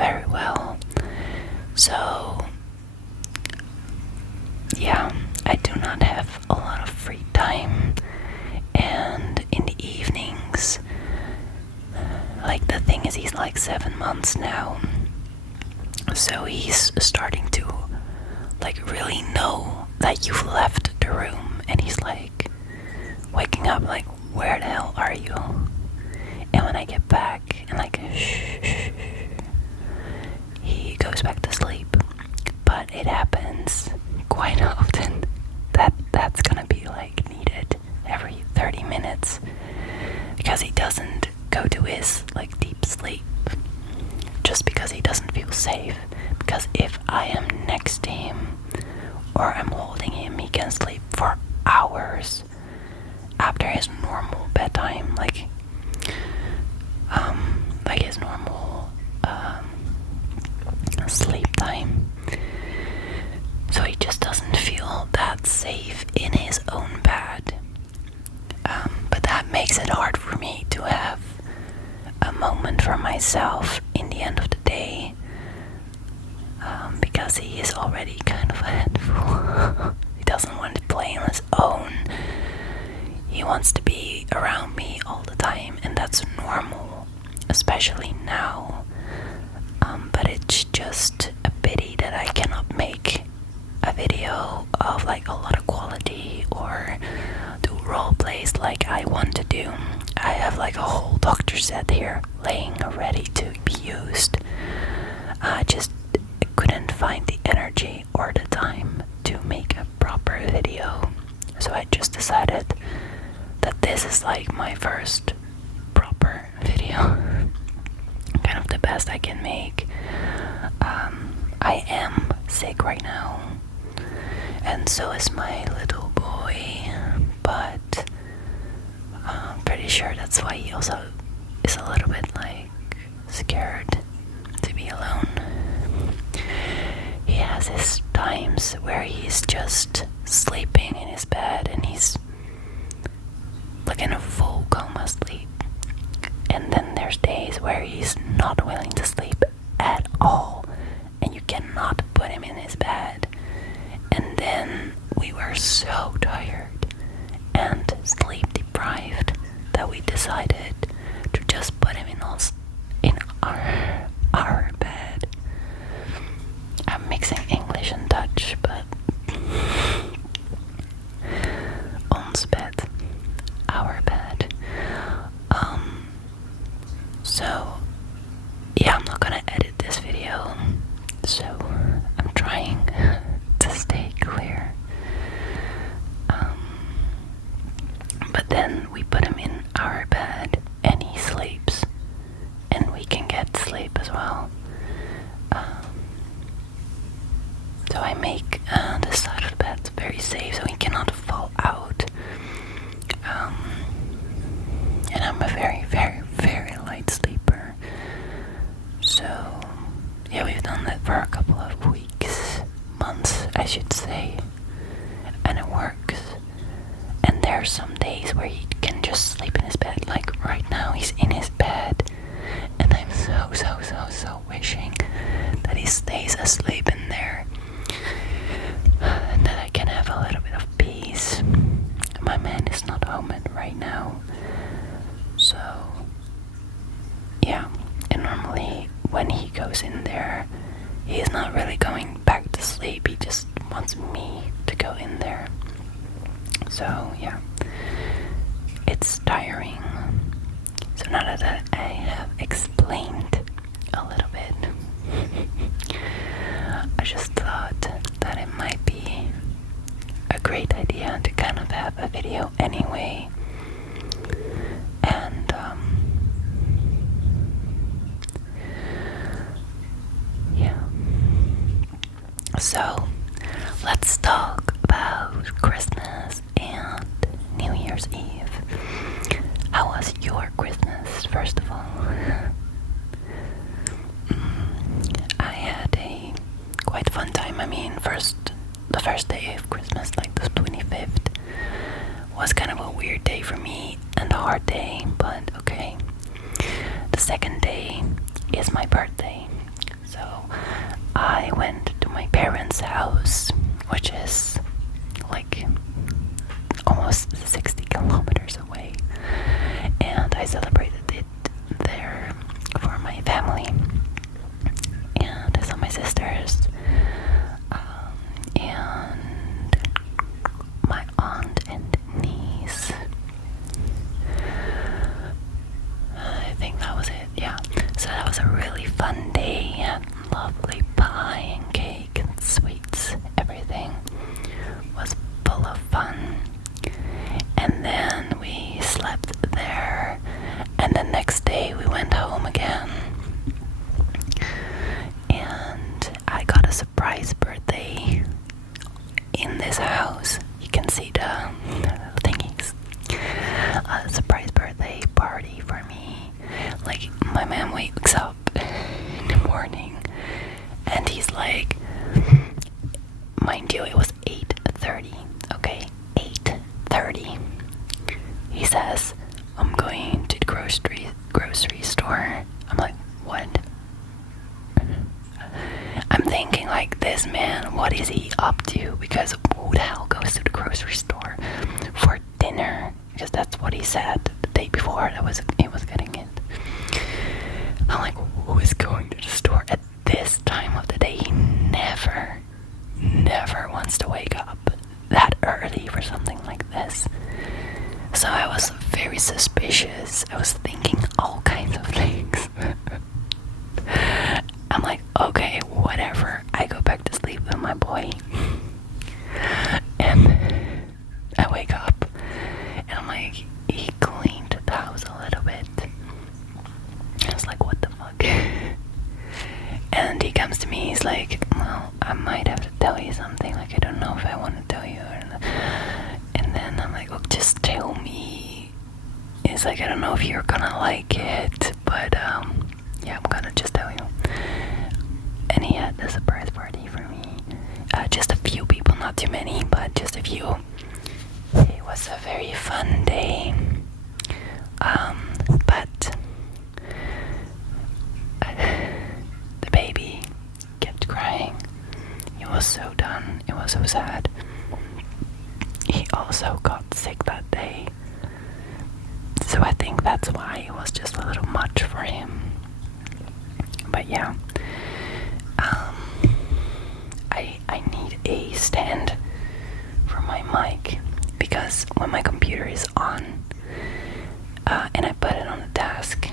very well. So yeah, I do not have a lot of free time, and in the evenings, like the thing is, he's like 7 months now, so he's starting to like really know that you've left the room, and he's like waking up like, where the hell are you? And when I get back and like shh, he goes back to sleep. But it happens quite often that that's gonna be like needed every 30 minutes, because he doesn't go to his like deep sleep just because he doesn't feel safe. Because if I am next to him or I'm holding him, he can sleep for hours after his normal bedtime, like his normal sleep time. So he just doesn't feel that safe in his own bed. But that makes it hard for me to have a moment for myself in the end of the day, because he is already kind of a handful. He doesn't want to play on his own. He wants to be around me all the time, and that's normal, especially now. But it's just a pity that I cannot make a video of like a lot of quality or do role plays like I want to do. I have like a whole doctor set here laying ready to be used. I just couldn't find the energy or the time to make a proper video, so I just decided that this is like my first proper video, kind of the best I can make. I am sick right now, and so is my little boy, but I'm pretty sure that's why he also is a little bit like scared to be alone. He has his times where he's just sleeping in his bed and he's like in a full coma sleep, and then there's days where he's not willing to sleep at all, and you cannot put him in his bed. And then we were so tired and sleep deprived that we decided to just put him in our bed. I'm mixing English and Dutch, but ons bed, our bed. So yeah, I'm not gonna edit this video, so I'm trying to stay clear. But then we put him in our bed and he sleeps, and we can get sleep as well. So I make the side of the bed very safe so he cannot fall out. And I'm a very, very, very light sleeper. So yeah, we've done that for a couple of weeks, months I should say, and it works. And there are some days where he can just sleep in his bed, like right now he's in his bed, and I'm so wishing that he stays asleep in there, and that I can have a little bit of peace. My man is not home right now, so yeah. And normally when he goes in there, he is not really going back to sleep, he just wants me to go in there. So yeah, it's tiring. So now that I have explained a little bit, I just thought that it might be a great idea to kind of have a video anyway. And yeah, so let's talk about Christmas and New Year's Eve. How was your Christmas, first of all? I had a quite fun time. I mean, the first day of Christmas, like the 25th, was kind of a weird day for me and a hard day, but okay. The second day is my birthday, I went to my parents' house, which is like almost 60 kilometers away, and I celebrated it there for my family. And I saw my sisters, and my aunt and niece. I think that was it, yeah. So that was a really fun day, and lovely pie and cake and sweets. Everything was full of fun. And then we slept there, and the next day we went home again. And I got a surprise birthday in this house. You can see the thingies. A surprise birthday party for me. Like, my man wakes up in the morning and he's like, mind you, it was 8:30, okay? 8:30. He says, I'm going to the grocery store. I'm like, what? I'm thinking, like, this man, what is he up to? Because who the hell goes to the grocery store for dinner? Because that's what he said the day before he was getting it. I'm like, who is going to the store at this time of the day? He never wants to wake up that early for something like this. So I was very suspicious. I was thinking all kinds of things. I'm like, okay, whatever. I go back to sleep with my boy. And I wake up and I'm like, he cleaned the house a little bit. I was like, what the fuck? And he comes to me, he's like, well, I might have to tell you something. Like, I don't know if I want to tell you or not. And then I'm like, well, just tell me. He's like, I don't know if you're gonna like it, but yeah, I'm gonna just tell you. And he had a surprise party for me. Just a few people, not too many, but just a few. It was a very fun day. But the baby kept crying. He was so done. It was so sad. He also got sick that day. So I think that's why it was just a little much for him. But yeah. I need a stand for my mic, because when my computer is on and I put it on the desk,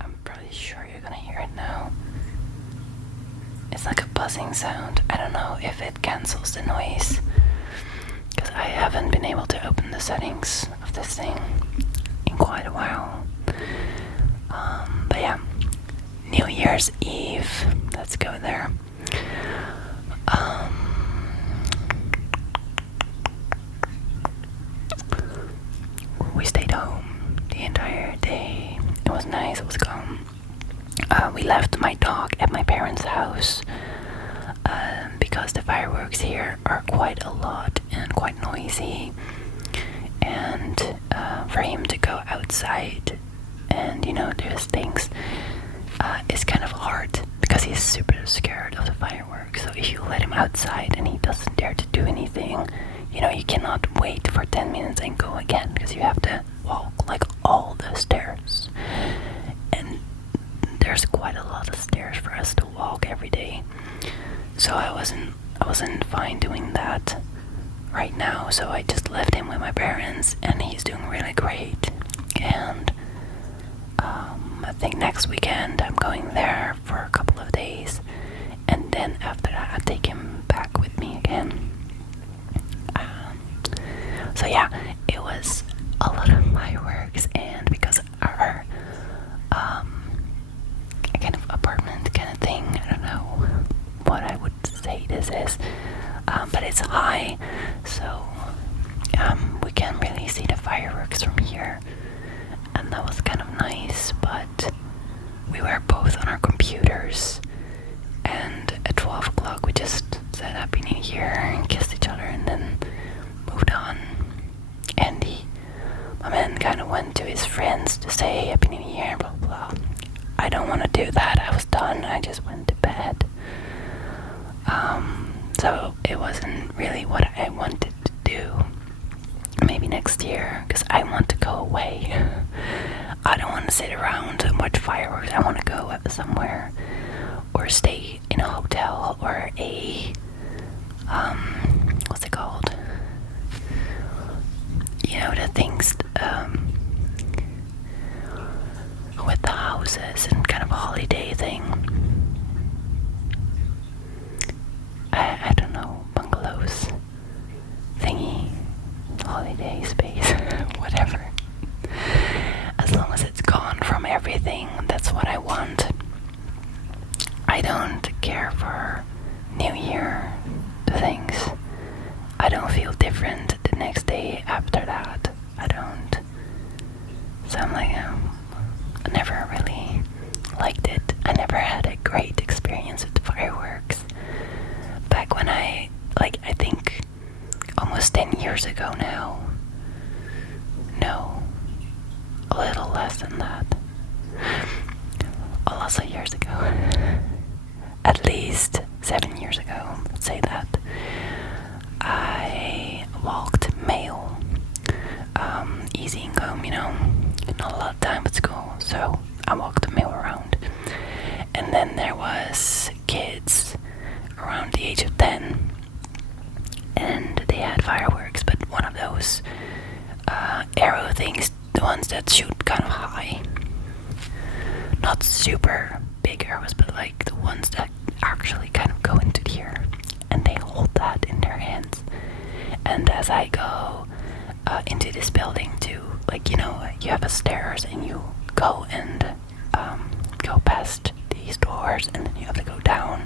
I'm pretty sure you're gonna hear it now. It's like a buzzing sound. I don't know if it cancels the noise, because I haven't been able to open the settings of this thing in quite a while. But yeah, New Year's Eve, let's go there. We stayed home the entire day. It was nice, it was calm. We left my dog at my parents' house because the fireworks here are quite a lot and quite noisy. And for him to go outside and, do his things is kind of hard, because he's super scared of the fireworks. So if you let him outside and he doesn't dare to do anything, you cannot wait for 10 minutes and go again, because you have to walk like all the stairs. And there's quite a lot of stairs for us to walk every day. So I wasn't fine doing that right now, so I just left him with my parents, and he's doing really great. And I think next weekend I'm going there for a couple of days, and then after that I take him back with me again. So yeah, it was a lot of fireworks, and because our kind of apartment kind of thing, I don't know what I would say this is, but it's high, so we can't really see the fireworks from here, and that was kind of nice. But we were both on our computers, and at 12 o'clock we just said Happy New Year and kissed each other, and then moved on. And my man kind of went to his friends to say Happy New Year, blah blah. I don't want to do that. I was done. I just went to bed. sit around and watch fireworks. I want to go somewhere or stay in a hotel or a what's it called? You know, the things with the houses and kind of a holiday thing. I don't know, bungalows thingy, holiday space, whatever. As long as it's gone from everything, that's what I want. I don't care for New Year things. I don't feel different the next day after that. I don't. So I'm like, I never really liked it. I never had a great experience with fireworks. Back when I think almost 10 years ago now. No, a little less than that. Lots of years ago. At least 7 years ago, let's say that. I walked Mail. Easy income, you know, not a lot of time at school, so I walked the Mail around. And then there was kids around the age of 10, and they had fireworks, but one of those arrow things, the ones that shoot kind of high. Not super big arrows, but like the ones that actually kind of go into the air, and they hold that in their hands. And as I go into this building to, like, you know, you have a stairs and you go and go past these doors, and then you have to go down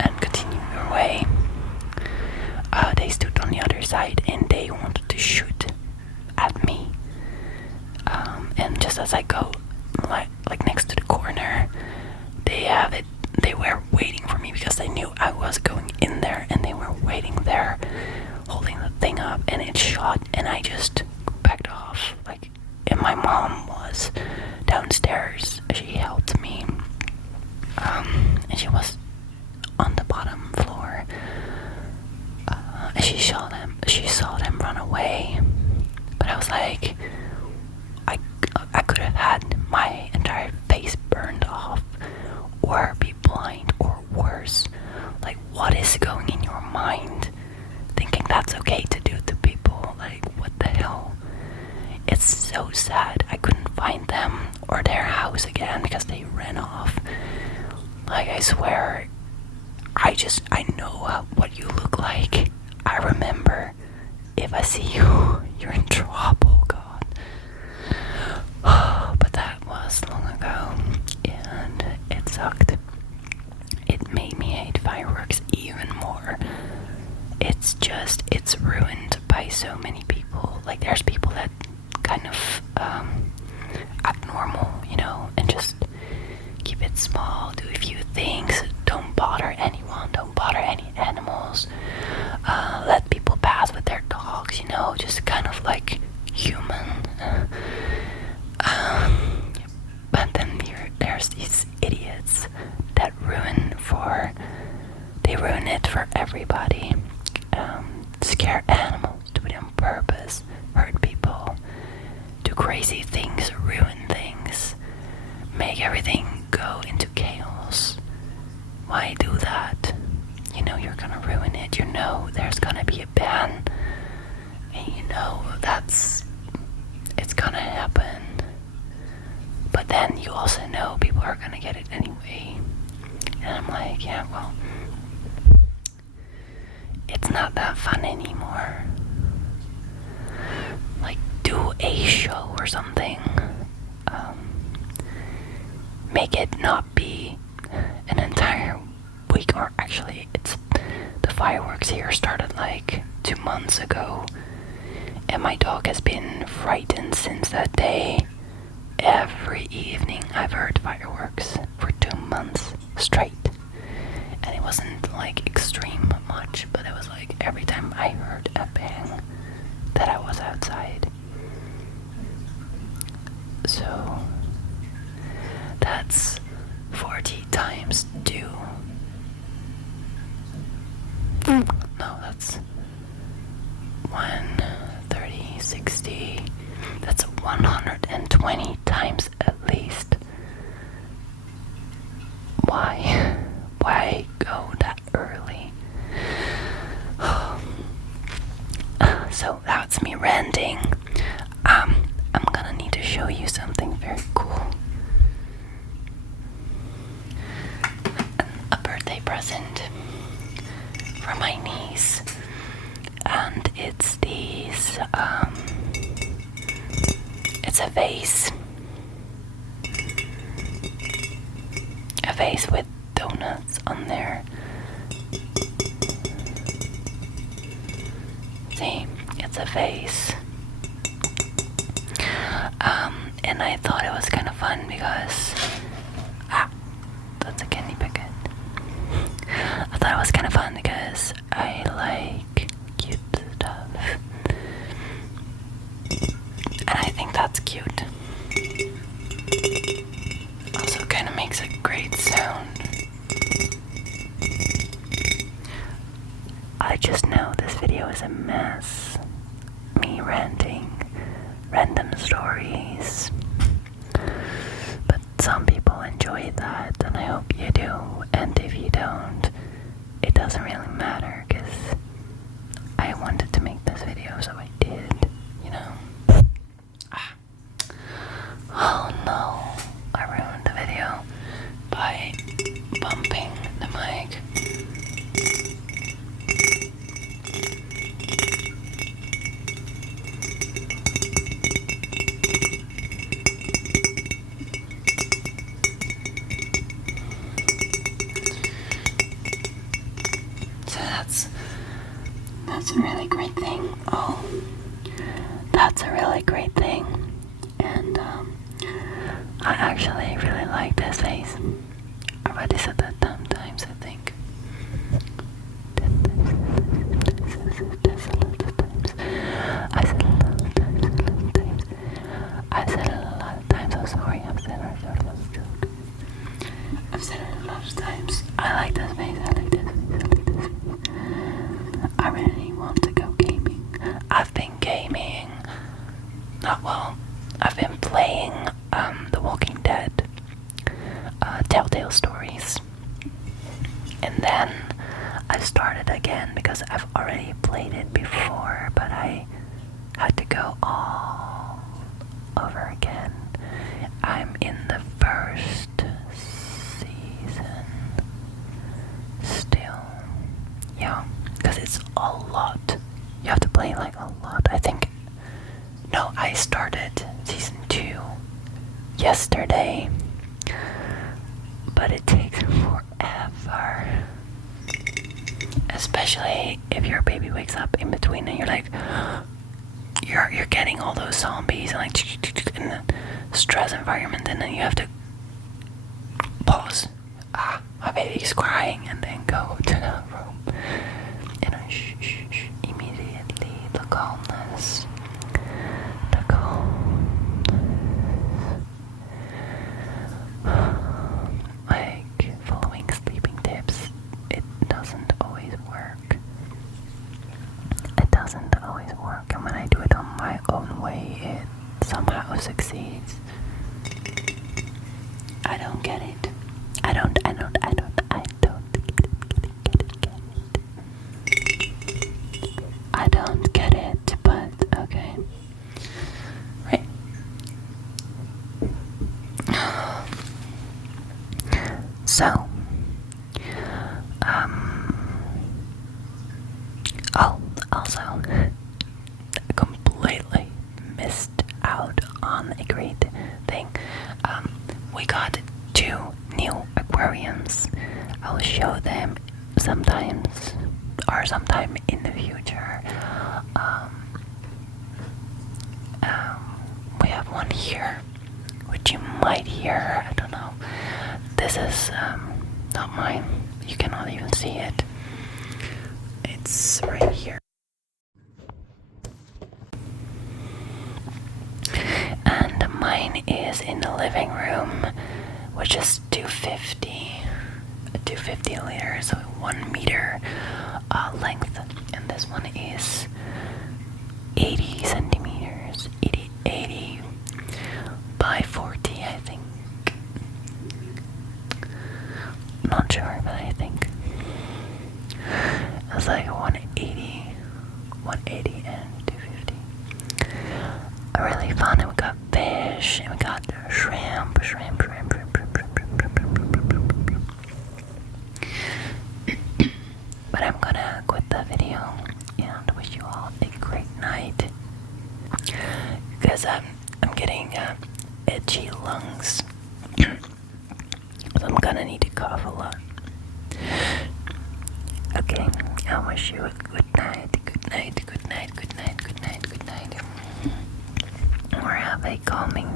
and continue your way. They stood on the other side and they wanted to shoot at me. And just as I go, like next to the corner, they were waiting for me because they knew I was going in there, and they were waiting there holding the thing up, and it shot, and I just backed off. Like, and my mom was downstairs. She helped me, and she was on the bottom floor. And she saw them run away, but I was like, I could have had my entire face burned off, or be blind, or worse. Like, what is going in your mind, thinking that's okay to do to people? Like, what the hell? It's so sad. I couldn't find them or their house again because they ran off. Like, I swear, I know what you look like. I remember. If I see you, you're in trouble, God. But that was long ago, and it sucked. It made me hate fireworks even more. It's ruined by so many people. Like, there's people that kind of act normal, you know, and just keep it small, do a few things, don't bother anyone, don't bother any animals, let people pass with their dogs, you know, just kind of like human. But then there's these idiots that ruin it for everybody. Scare animals, do it on purpose, hurt people, do crazy things, ruin things, make everything go into chaos. Why do that? You know you're gonna ruin it. You know there's gonna be a ban, and you know it's gonna happen. But then you also know people are gonna get it anyway. And I'm like, yeah, well, it's not that fun anymore. Like, do a show or something. Make it not be an entire week, or actually, the fireworks here started like 2 months ago, and my dog has been frightened since that day. Every evening I've heard fireworks for 2 months straight, and it wasn't like extreme much, but it was like every time I heard a bang that I was outside. So that's 40 times 2. No, that's 130, 60. That's 120 times at go that early. So that's me ranting. I'm gonna need to show you something very cool. A birthday present from my niece, and it's these. It's a vase. A vase with donuts on there. See, it's a vase. And I thought it was kind of fun because that's a candy packet. I thought it was kind of fun because I like cute stuff, and I think that's cute. Also, kind of makes a great sound. I just know this video is a mess. Me ranting random stories. But some people enjoy that, and I hope you do. And if you don't, it doesn't really matter, because I wanted to make this video, so I did, you know. Oh no, I ruined the video by bumping the mic. That's a really great thing. Oh, that's a really great thing. And I actually really like this face. I've already said that 10 times, I think. I said a lot of times. I said it a lot of times. I'm sorry. I've said it a lot of times. I've said it a lot of times. I like this face. I like this face. I like this face. I really want to go gaming. I've been gaming. I've been playing The Walking Dead, Telltale Stories. And then I started again because I've already played it before, but I had to go all over again. I'm in the first season still. Yeah, because it's a lot. You have to play like a lot. I think. No, I started season 2 yesterday, but it takes forever. Especially if your baby wakes up in between and you're like, you're getting all those zombies and like in the stress environment, and then you have to pause. My baby's crying, and then go to the room. And immediately the calmness. Like following sleeping tips, it doesn't always work. It doesn't always work, and when I do it on my own way, it somehow succeeds. I don't get it. I don't get it. I don't get it, but okay. Right. So, also, completely missed out on a great thing. We got 2 new aquariums. I'll show them sometimes, or sometime in the future. We have one here, which you might hear. I don't know. This is not mine. You cannot even see it. It's right here. And mine is in the living room, which is 250 liters, so 1 meter length. And this one is 80 centimeters, 80 by 40, I think. Not sure, but I think. was like 180 and 250. Really fun. And we got fish, and we got shrimp. But I'm gonna quit the video and wish you all a great night, because I'm getting itchy lungs. So I'm gonna need to cough a lot. Okay, I wish you a good night, or have a calming